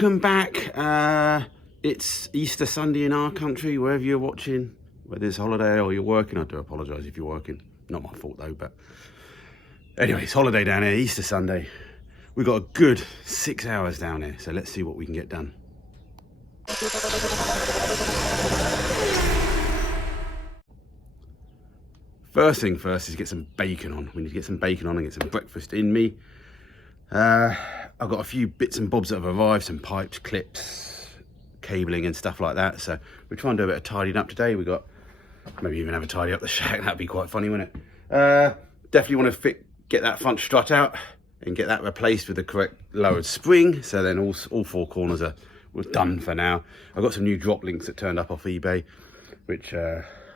welcome back. It's Easter Sunday in our country, wherever you're watching, whether it's holiday or you're working. I do apologise if you're working. Not my fault though, but anyway, it's holiday down here, Easter Sunday. We've got a good 6 hours down here, so let's see what we can get done. First thing first is get some bacon on. We need to get some bacon on and get some breakfast in me. I've got a few bits and bobs that have arrived, some pipes, clips, cabling and stuff like that. So we're trying to do a bit of tidying up today. We got, maybe even have a tidy up the shack. That'd be quite funny, wouldn't it? Definitely want to get that front strut out and get that replaced with the correct lowered spring. So then all four corners are done for now. I've got some new drop links that turned up off eBay, which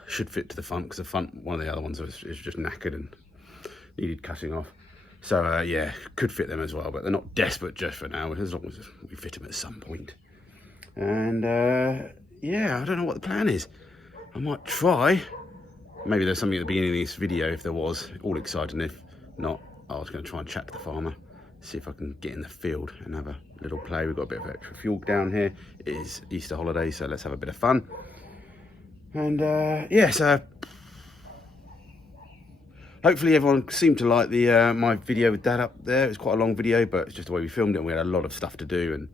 should fit to the front, because the front, one of the other ones is just knackered and needed cutting off. So yeah, could fit them as well, but they're not desperate just for now, as long as we fit them at some point. And yeah, I don't know what the plan is. I might try. Maybe there's something at the beginning of this video, if there was, all exciting. If not, I was going to try and chat to the farmer, see if I can get in the field and have a little play. We've got a bit of extra fuel down here. It is Easter holiday, so let's have a bit of fun. And yeah, so hopefully everyone seemed to like the my video with Dad up there. It's quite a long video, but it's just the way we filmed it, and we had a lot of stuff to do,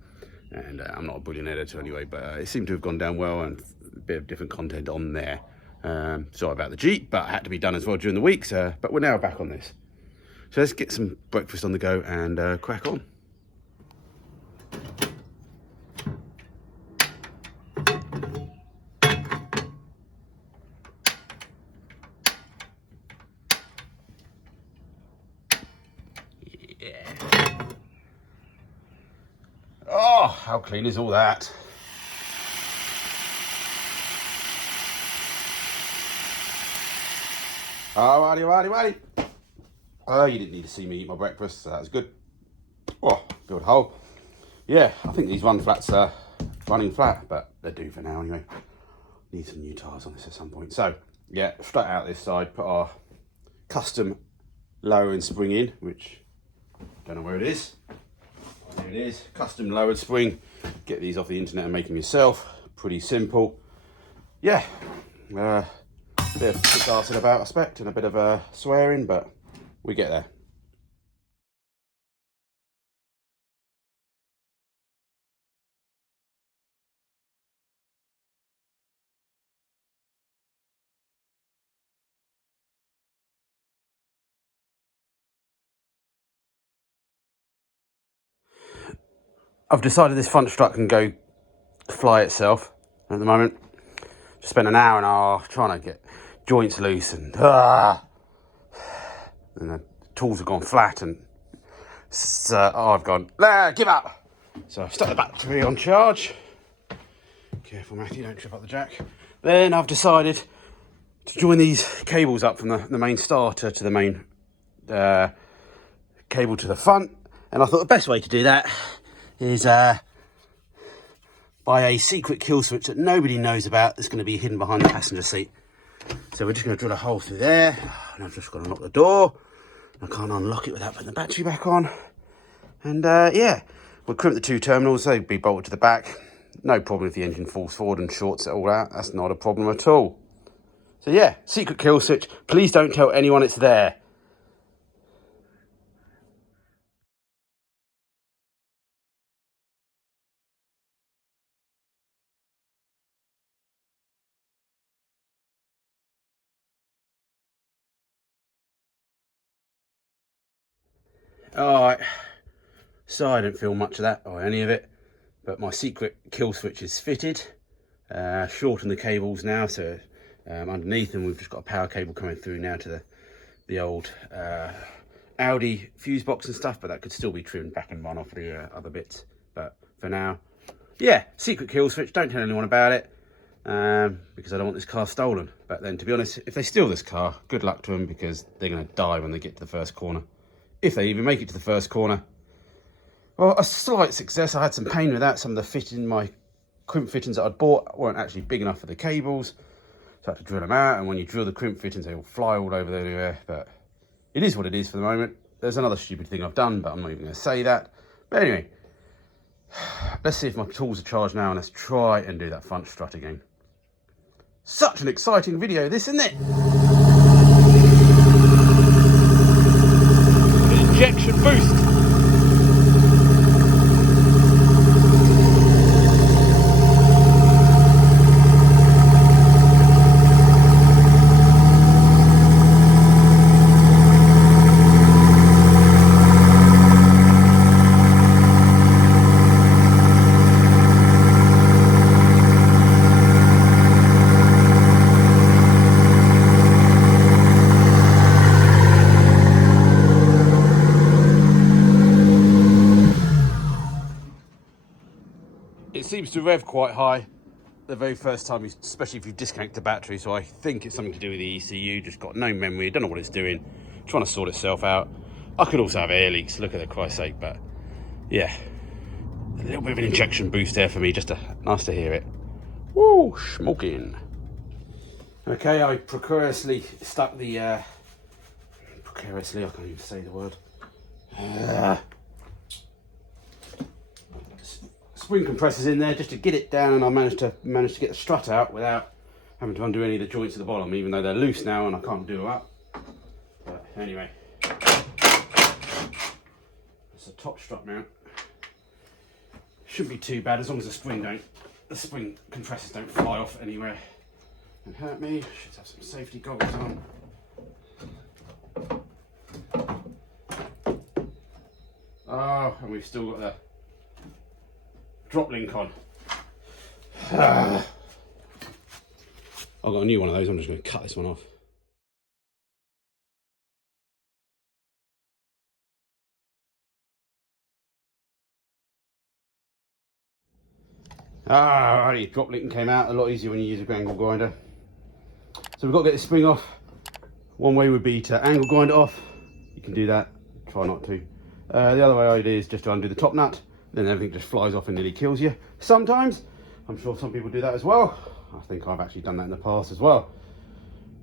and I'm not a brilliant editor anyway, but it seemed to have gone down well, and a bit of different content on there. Sorry about the Jeep, but it had to be done as well during the week, so, but we're now back on this. So let's get some breakfast on the go and crack on. Oh, how clean is all that? Alrighty. Oh, you didn't need to see me eat my breakfast, so that was good. Oh, build a hole. Yeah, I think these run flats are running flat, but they're due for now anyway. Need some new tyres on this at some point. So, yeah, straight out this side, put our custom lowering spring in, which, don't know where it is. There it is, custom lowered spring. Get these off the internet and make them yourself. Pretty simple. Yeah, a bit of arsing about, I expect, and a bit of swearing, but we get there. I've decided this front strut can go fly itself at the moment. Just spent an hour and a half trying to get joints loose, and the tools have gone flat, and I've gone, give up. So I've stuck the battery on charge. Careful, Matthew, don't trip up the jack. Then I've decided to join these cables up from the main starter to the main cable to the front. And I thought the best way to do that is by a secret kill switch that nobody knows about, that's going to be hidden behind the passenger seat. So we're just going to drill a hole through there, and I've just got to unlock the door. I can't unlock it without putting the battery back on. And yeah, we'll crimp the two terminals, they'll be bolted to the back. No problem if the engine falls forward and shorts it all out. That's not a problem at all. So yeah, secret kill switch. Please don't tell anyone it's there. Alright, so I didn't feel much of that or any of it, but my secret kill switch is fitted. Shorten the cables now, so underneath, and we've just got a power cable coming through now to the old Audi fuse box and stuff, but that could still be trimmed back and run off the other bits. But for now, yeah, secret kill switch, don't tell anyone about it, because I don't want this car stolen. But then, to be honest, if they steal this car, good luck to them, because they're going to die when they get to the first corner. If they even make it to the first corner. Well, a slight success. I had some pain with that. Some of the my crimp fittings that I'd bought weren't actually big enough for the cables, so I had to drill them out. And when you drill the crimp fittings, they all fly all over everywhere. But it is what it is for the moment. There's another stupid thing I've done, but I'm not even going to say that. But anyway, Let's see if my tools are charged now, and let's try and do that front strut again. Such an exciting video, this, isn't it? An injection boost. It seems to rev quite high the very first time, especially if you disconnect the battery, so I think it's something to do with the ECU. Just got no memory, don't know what it's doing, trying to sort itself out. I could also have air leaks, look at it, Christ's sake, but yeah, a little bit of an injection boost there for me, just nice to hear it. Woo, smoking. Okay, I precariously stuck the precariously, I can't even say the word, spring compressors in there just to get it down, and I managed to get the strut out without having to undo any of the joints at the bottom, even though they're loose now and I can't do it up. But anyway, it's a top strut mount. Shouldn't be too bad as long as the spring compressors don't fly off anywhere and hurt me. Should have some safety goggles on. Oh, and we've still got the drop link on. I've got a new one of those. I'm just going to cut this one off. Alrighty, drop link came out. A lot easier when you use a angle grinder. So we've got to get this spring off. One way would be to angle grind it off. You can do that. Try not to. The other way is just to undo the top nut. Then everything just flies off and nearly kills you. Sometimes, I'm sure some people do that as well. I think I've actually done that in the past as well.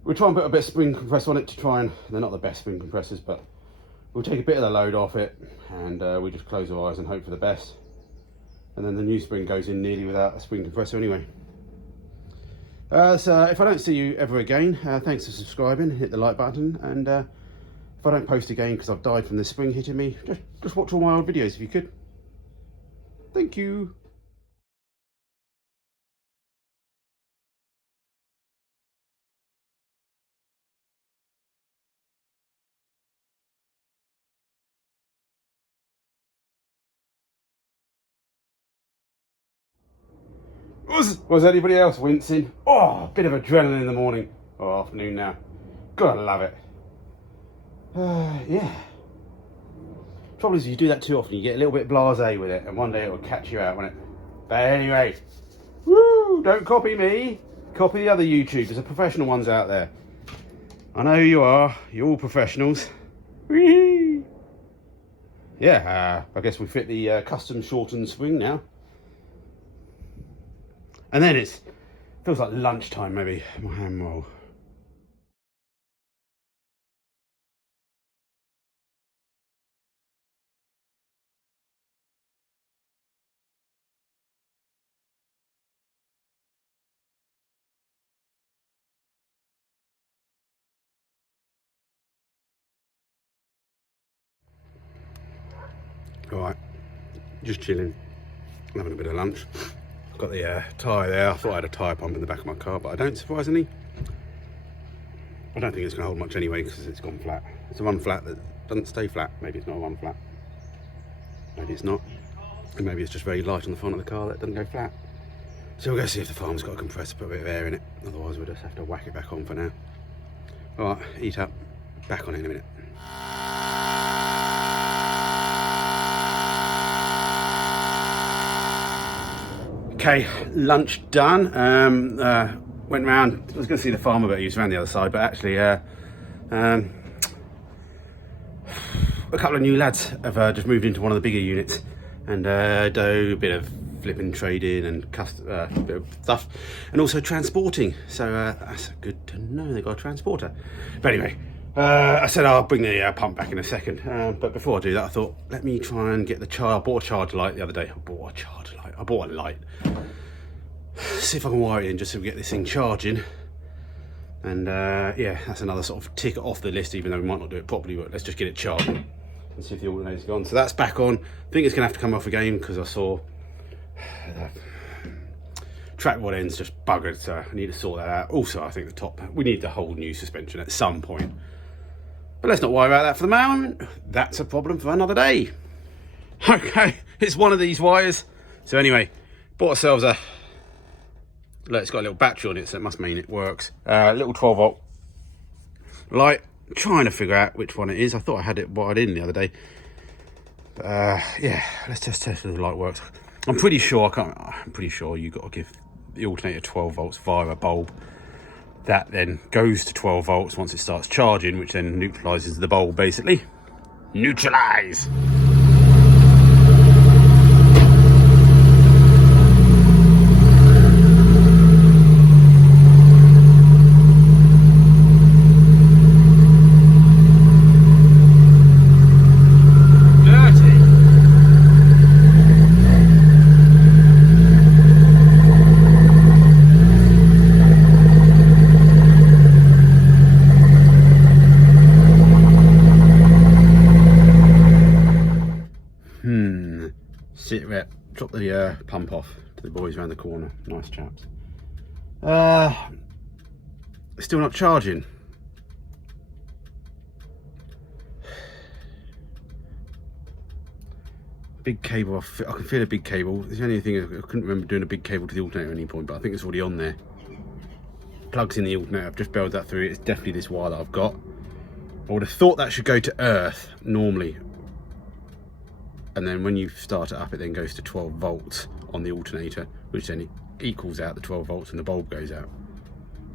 We'll try and put a bit of spring compressor on it to try and, they're not the best spring compressors, but we'll take a bit of the load off it, and we just close our eyes and hope for the best. And then the new spring goes in nearly without a spring compressor anyway. So if I don't see you ever again, thanks for subscribing, hit the like button, and if I don't post again because I've died from the spring hitting me, just watch all my old videos if you could. Thank you. Was anybody else wincing? Oh, a bit of adrenaline in the morning or afternoon now. Gotta love it. Yeah. Trouble is, you do that too often, you get a little bit blasé with it, and one day it will catch you out, won't it? But anyway, woo! Don't copy me. Copy the other YouTubers. There's professional ones out there. I know who you are. You're all professionals. Whee! Yeah, I guess we fit the custom shortened spring now. And then it feels like lunchtime maybe. My hand roll. Alright, just chilling, having a bit of lunch. I've got the tyre there. I thought I had a tyre pump in the back of my car, but I don't, surprisingly. I don't think it's going to hold much anyway because it's gone flat. It's a run flat that doesn't stay flat. Maybe it's not a run flat. Maybe it's not. And maybe it's just very light on the front of the car that doesn't go flat. So we'll go see if the farm's got a compressor, put a bit of air in it. Otherwise we'll just have to whack it back on for now. Alright, eat up. Back on in a minute. Okay, lunch done. Went round, I was going to see the farm a bit, he was around the other side, but actually a couple of new lads have just moved into one of the bigger units and do a bit of flipping trading and bit of stuff, and also transporting. So that's good to know they got a transporter. But anyway, I said I'll bring the pump back in a second, but before I do that, I thought, let me try and get the charge. I bought a charger light the other day. I bought a light. See if I can wire it in just so we get this thing charging. And yeah, that's another sort of tick off the list, even though we might not do it properly, but let's just get it charging and see if the alternator's gone. So that's back on. I think it's gonna have to come off again because I saw the track rod end's just buggered, so I need to sort that out. Also, I think the top, we need the whole new suspension at some point. But let's not worry about that for the moment. That's a problem for another day. Okay, it's one of these wires. So anyway, bought ourselves a, look, it's got a little battery on it, so it must mean it works. Little 12 volt light. Trying to figure out which one it is. I thought I had it wired in the other day. But yeah, let's just test if the light works. I'm pretty sure you've got to give the alternator 12 volts via a bulb. That then goes to 12 volts once it starts charging, which then neutralizes the bulb, basically. Neutralize! Sit rep, drop the pump off to the boys around the corner. Nice chaps. Still not charging. Big cable, I can feel a big cable. There's the only thing, I couldn't remember doing a big cable to the alternator at any point, but I think it's already on there. Plugs in the alternator, I've just belted that through. It's definitely this wire that I've got. I would have thought that should go to earth normally. And then when you start it up, it then goes to 12 volts on the alternator, which then equals out the 12 volts and the bulb goes out.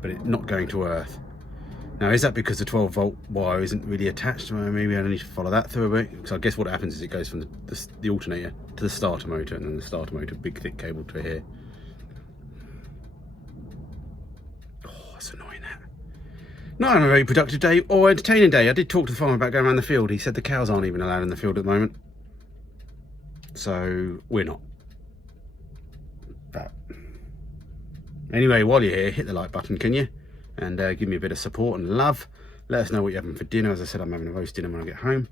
But it's not going to earth. Now, is that because the 12 volt wire isn't really attached? Maybe I need to follow that through a bit. Because I guess what happens is it goes from the alternator to the starter motor, and then the starter motor, big thick cable to here. Oh, that's annoying, that. Not having a very productive day or entertaining day. I did talk to the farmer about going around the field. He said the cows aren't even allowed in the field at the moment. So we're not. But anyway, while you're here, hit the like button, can you? And give me a bit of support and love. Let us know what you're having for dinner. As I said, I'm having a roast dinner when I get home.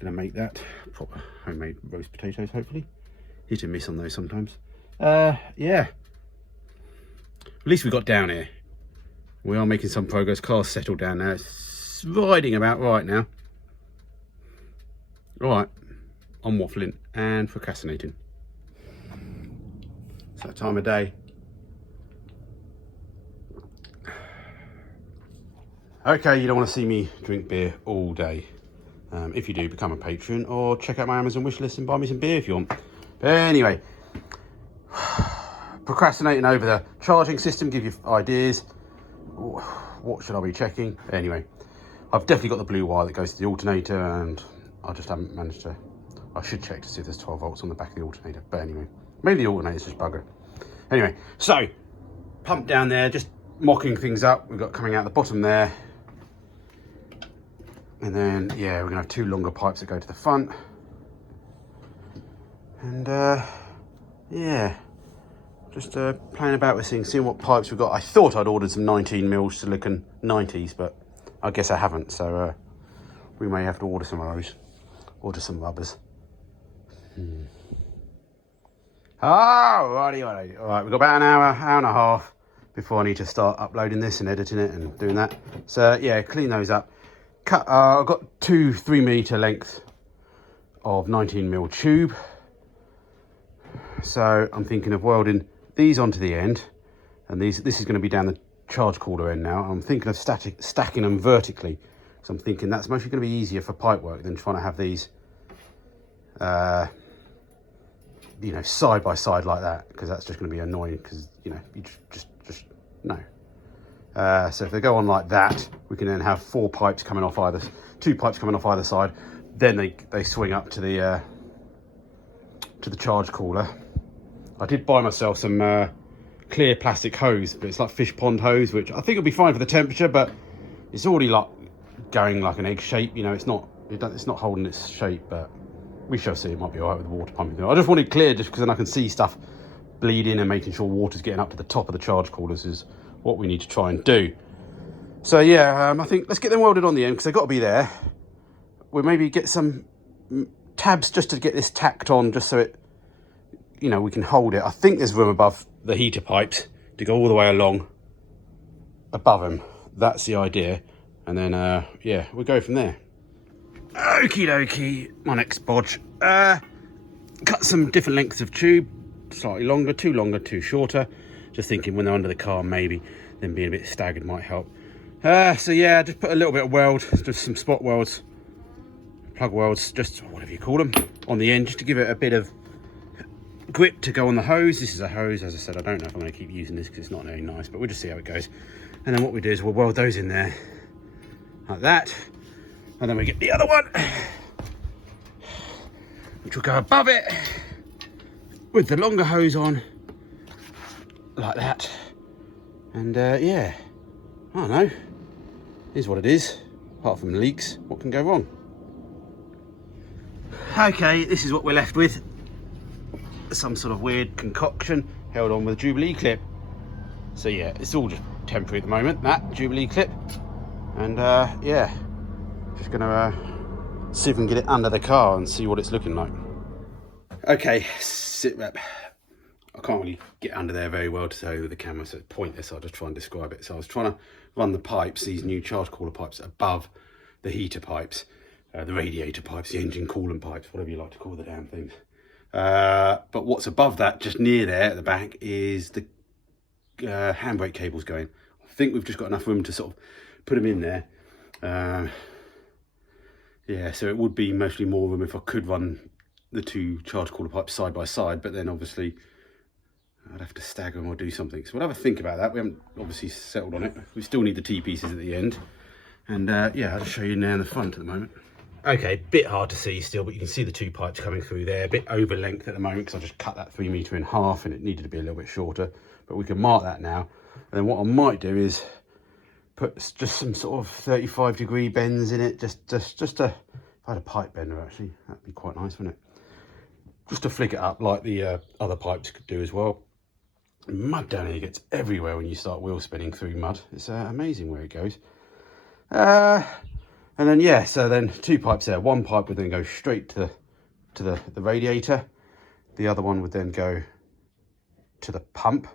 Gonna make that proper homemade roast potatoes, hopefully. Hit and miss on those sometimes. Yeah. At least we got down here. We are making some progress. Car's settled down now. It's riding about right now. All right. I'm waffling and procrastinating. It's that time of day. Okay, you don't want to see me drink beer all day. If you do, become a patron or check out my Amazon wish list and buy me some beer if you want. But anyway, procrastinating over the charging system, give you ideas. What should I be checking? Anyway, I've definitely got the blue wire that goes to the alternator, and I just haven't managed to. I should check to see if there's 12 volts on the back of the alternator. But anyway, maybe the alternator's just buggered. Anyway, so pump down there, just mocking things up. We've got coming out the bottom there. And then, yeah, we're gonna have two longer pipes that go to the front. And yeah, just playing about with things, seeing what pipes we've got. I thought I'd ordered some 19mm silicon 90s, but I guess I haven't. So we may have to order some of those, order some rubbers. Alrighty. All right, we've got about an hour and a half before I need to start uploading this and editing it and doing that. So yeah, clean those up. Cut. I've got 2 3mm length of 19mm tube. So I'm thinking of welding these onto the end, and this is going to be down the charge cooler end now. I'm thinking of stacking them vertically. So I'm thinking that's mostly going to be easier for pipe work than trying to have these you know, side by side like that, because that's just going to be annoying, because you know, you just no. So if they go on like that, we can then have 4 pipes coming off either, 2 pipes coming off either side. Then they swing up to the charge cooler. I did buy myself some clear plastic hose, but it's like fish pond hose, which I think will be fine for the temperature, but it's already like going like an egg shape. You know, it's not holding its shape, but we shall see. It might be all right with the water pumping through. I just want it clear, just because then I can see stuff bleeding, and making sure water's getting up to the top of the charge coolers is what we need to try and do. So yeah, I think let's get them welded on the end, because they've got to be there. We'll maybe get some tabs just to get this tacked on, just so it, you know, we can hold it. I think there's room above the heater pipes to go all the way along above them. That's the idea. And then yeah, we'll go from there. Okie dokie, my next bodge. Cut some different lengths of tube, slightly longer, too shorter. Just thinking when they're under the car, maybe them being a bit staggered might help. So yeah, just put a little bit of weld, just some spot welds, plug welds, just whatever you call them, on the end, just to give it a bit of grip to go on the hose. This is a hose, as I said. I don't know if I'm going to keep using this because it's not very nice, but we'll just see how it goes. And then what we do is we'll weld those in there like that, and then we get the other one, which will go above it with the longer hose on like that. And yeah, I don't know, is what it is. Apart from leaks, what can go wrong? Okay, this is what we're left with. Some sort of weird concoction held on with a Jubilee clip. So yeah, it's all just temporary at the moment, that Jubilee clip. And yeah, just gonna see if we can get it under the car and see what it's looking like. Okay, sit rep. I can't really get under there very well to show the camera, so it's pointless. I'll just try and describe it. So I was trying to run the pipes, these new charge cooler pipes, above the heater pipes, the radiator pipes, the engine coolant pipes, whatever you like to call the damn things. But what's above that, just near there at the back, is the handbrake cables going. I think we've just got enough room to sort of put them in there. Yeah, so it would be mostly more room if I could run the two charge cooler pipes side by side, but then obviously I'd have to stagger them or do something. So we'll have a think about that. We haven't obviously settled on it. We still need the T-pieces at the end. And yeah, I'll show you now in the front at the moment. Okay, bit hard to see still, but you can see the two pipes coming through there. A bit over length at the moment, because I just cut that 3 metre in half and it needed to be a little bit shorter. But we can mark that now. And then what I might do is put just some sort of 35-degree bends in it. Just to, if I had a pipe bender actually, that'd be quite nice, wouldn't it? Just to flick it up like the other pipes could do as well. Mud down here gets everywhere when you start wheel spinning through mud. It's amazing where it goes. And then yeah, so then two pipes there. One pipe would then go straight to the radiator. The other one would then go to the pump.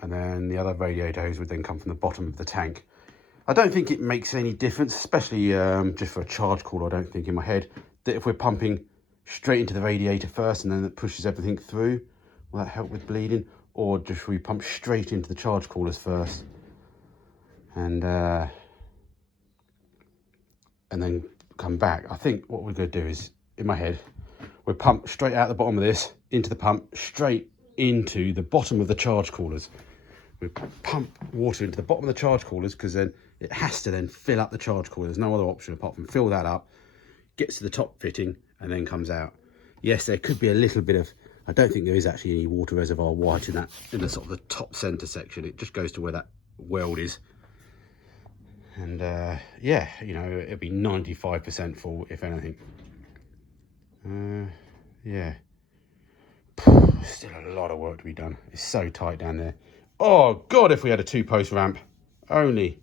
And then the other radiator hose would then come from the bottom of the tank. I don't think it makes any difference, especially just for a charge cooler. I don't think in my head that if we're pumping straight into the radiator first and then it pushes everything through, will that help with bleeding? Or just we pump straight into the charge coolers first and then come back. I think what we're going to do is, in my head, we'll pump straight out the bottom of this into the pump, straight into the bottom of the charge coolers. We pump water into the bottom of the charge coolers, because then it has to then fill up the charge cooler. There's no other option apart from fill that up, gets to the top fitting, and then comes out. Yes, there could be a little bit of, I don't think there is actually any water reservoir white in that, in the sort of the top center section. It just goes to where that weld is. And yeah, you know, it'll be 95% full, if anything. Yeah. Still a lot of work to be done. It's so tight down there. Oh God, if we had a 2-post ramp only.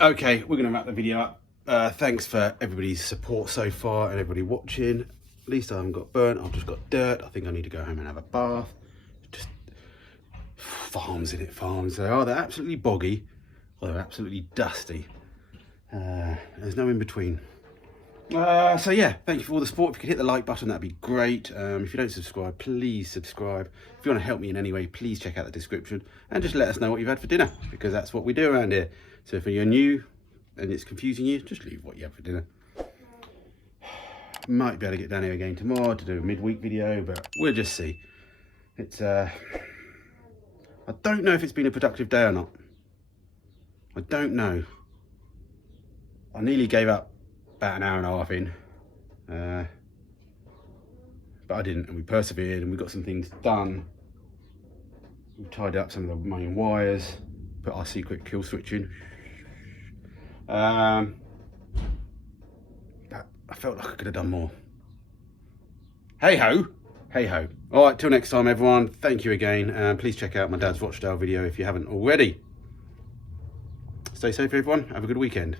Okay, we're gonna wrap the video up. Thanks for everybody's support so far and everybody watching. At least I haven't got burnt, I've just got dirt. I think I need to go home and have a bath. Just farms in it, farms. They're absolutely boggy, or they're absolutely dusty. There's no in between. So yeah, thank you for all the support. If you could hit the like button, that'd be great. If you don't subscribe, please subscribe. If you want to help me in any way, please check out the description and just let us know what you've had for dinner, because that's what we do around here. So if you're new and it's confusing you, just leave what you have for dinner. Might be able to get down here again tomorrow to do a midweek video, but we'll just see. It's I don't know if it's been a productive day or not. I don't know. I nearly gave up about an hour and a half in, but I didn't, and we persevered and we got some things done. We tied up some of the main wires, put our secret kill switch in, But I felt like I could have done more. Hey ho, hey ho. All right, till next time, everyone. Thank you again. Please check out my dad's Rochdale video if you haven't already. Stay safe, everyone. Have a good weekend.